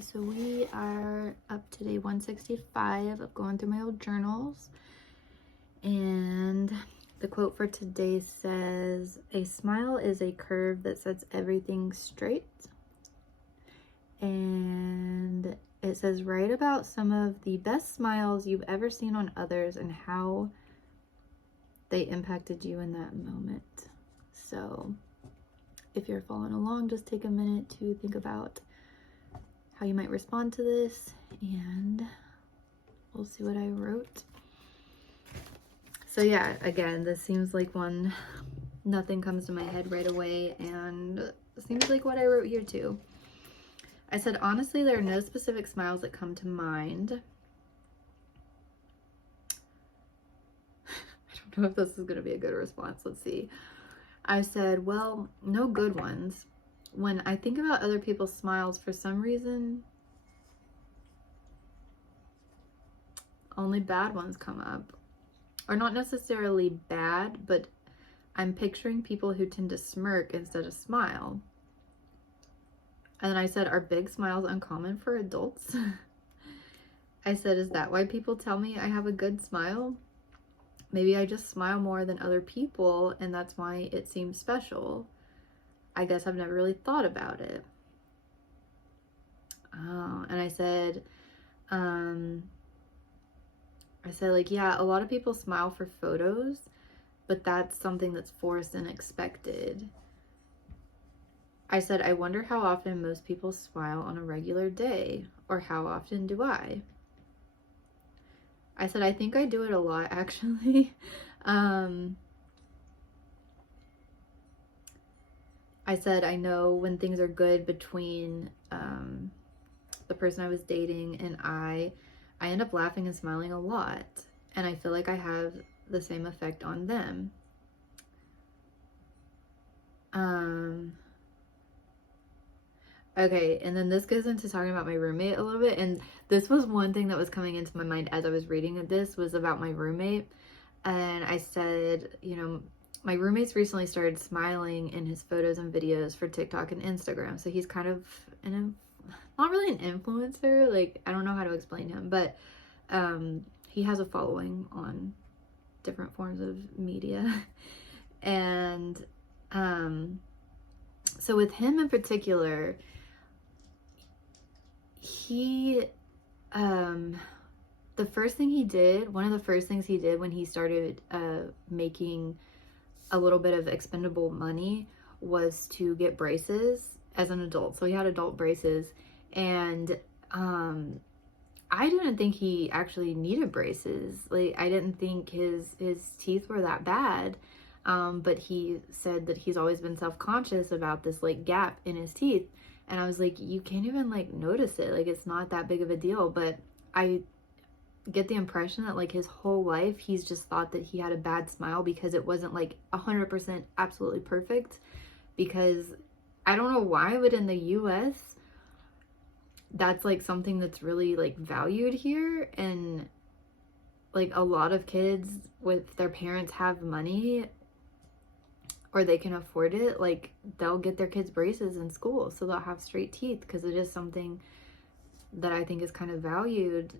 So we are up to day 165 of going through my old journals. And the quote for today says, "A smile is a curve that sets everything straight." And it says, "Write about some of the best smiles you've ever seen on others and how they impacted you in that moment." So if you're following along, just take a minute to think about how you might respond to this, and we'll see what I wrote. So yeah, again, this seems like one, nothing comes to my head right away, and it seems like what I wrote here too. I said, honestly, there are no specific smiles that come to mind. I don't know if this is going to be a good response. Let's see. I said, well, no good ones. When I think about other people's smiles, for some reason, only bad ones come up. Or not necessarily bad, but I'm picturing people who tend to smirk instead of smile. And then I said, are big smiles uncommon for adults? I said, is that why people tell me I have a good smile? Maybe I just smile more than other people, and that's why it seems special. I guess I've never really thought about it. Oh, and I said, like, yeah, a lot of people smile for photos, but that's something that's forced and expected. I said, I wonder how often most people smile on a regular day, or how often do I? I said, I think I do it a lot, actually. I said, I know when things are good between the person I was dating and I end up laughing and smiling a lot. And I feel like I have the same effect on them. Okay, and then this goes into talking about my roommate a little bit. And this was one thing that was coming into my mind as I was reading this, was about my roommate. And I said, you know, my roommate's recently started smiling in his photos and videos for TikTok and Instagram. So he's kind of not really an influencer. Like, I don't know how to explain him, but he has a following on different forms of media. And so with him in particular, he one of the first things he did when he started making a little bit of expendable money was to get braces as an adult. So he had adult braces, and I didn't think he actually needed braces. Like, I didn't think his teeth were that bad. But he said that he's always been self-conscious about this like gap in his teeth. And I was like, you can't even like notice it. Like, it's not that big of a deal. But I get the impression that like his whole life, he's just thought that he had a bad smile because it wasn't like 100% absolutely perfect. Because I don't know why, but in the US, that's like something that's really like valued here. And like a lot of kids, with their parents have money or they can afford it, like they'll get their kids braces in school so they'll have straight teeth, because it is something that I think is kind of valued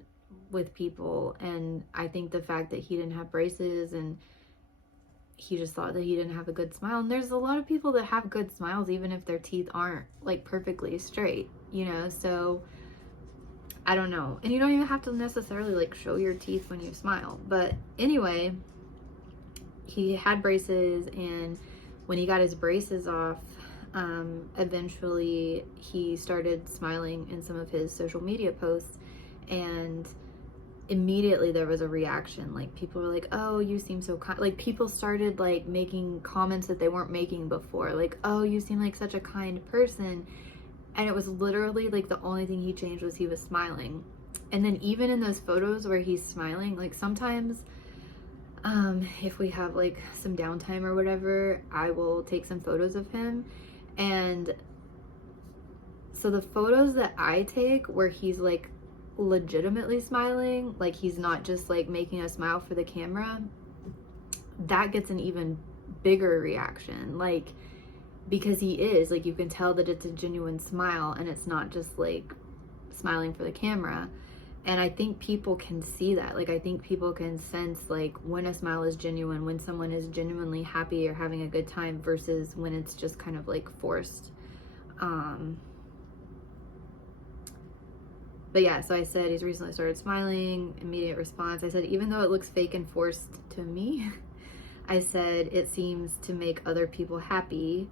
with people. And I think the fact that he didn't have braces and he just thought that he didn't have a good smile, and there's a lot of people that have good smiles even if their teeth aren't like perfectly straight, you know. So I don't know. And you don't even have to necessarily like show your teeth when you smile. But anyway, he had braces, and when he got his braces off, eventually he started smiling in some of his social media posts, and immediately there was a reaction. Like, people were like, oh, you seem so kind. Like, people started like making comments that they weren't making before, like, oh, you seem like such a kind person. And it was literally like the only thing he changed was he was smiling. And then even in those photos where he's smiling, like sometimes if we have like some downtime or whatever, I will take some photos of him. And so the photos that I take where he's like legitimately smiling, like he's not just like making a smile for the camera, that gets an even bigger reaction. Like, because he is like, you can tell that it's a genuine smile and it's not just like smiling for the camera. And I think people can see that. Like, I think people can sense, like, when a smile is genuine, when someone is genuinely happy or having a good time versus when it's just kind of, like, forced. But yeah, so I said he's recently started smiling. Immediate response. I said, even though it looks fake and forced to me, I said, it seems to make other people happy.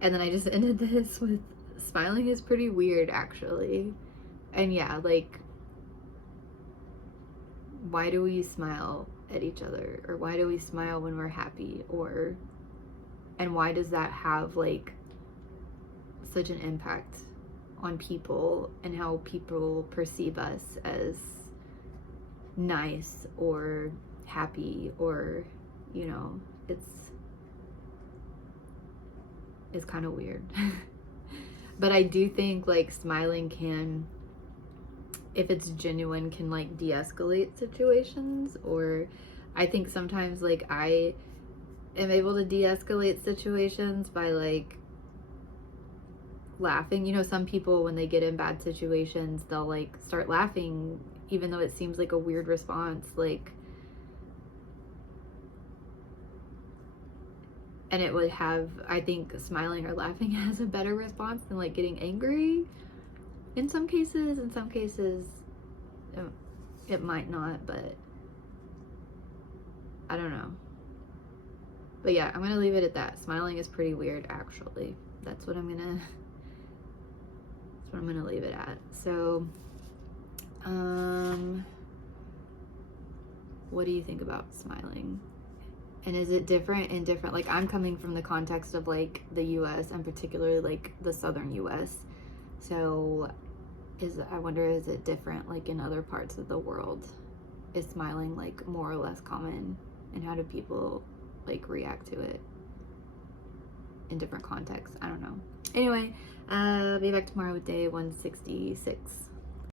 And then I just ended this with, smiling is pretty weird, actually. And yeah, like, why do we smile at each other? Or why do we smile when we're happy? And why does that have, like, such an impact on people and how people perceive us as nice or happy, or, you know, it's kind of weird. But I do think, like, smiling can, if it's genuine, can, like, de-escalate situations. Or I think sometimes, like, I am able to de-escalate situations by, like, laughing. You know, some people, when they get in bad situations, they'll, like, start laughing even though it seems like a weird response, like, and it would have, I think smiling or laughing has a better response than, like, getting angry in some cases. In some cases it might not, but I don't know. But yeah, I'm gonna leave it at that. Smiling is pretty weird, actually. That's what I'm gonna leave it at. So what do you think about smiling? And is it different in different, like, I'm coming from the context of, like, the US, and particularly, like, the southern US. So I wonder, is it different, like, in other parts of the world? Is smiling, like, more or less common? And how do people, like, react to it in different contexts? I don't know. Anyway, I'll be back tomorrow with day 166.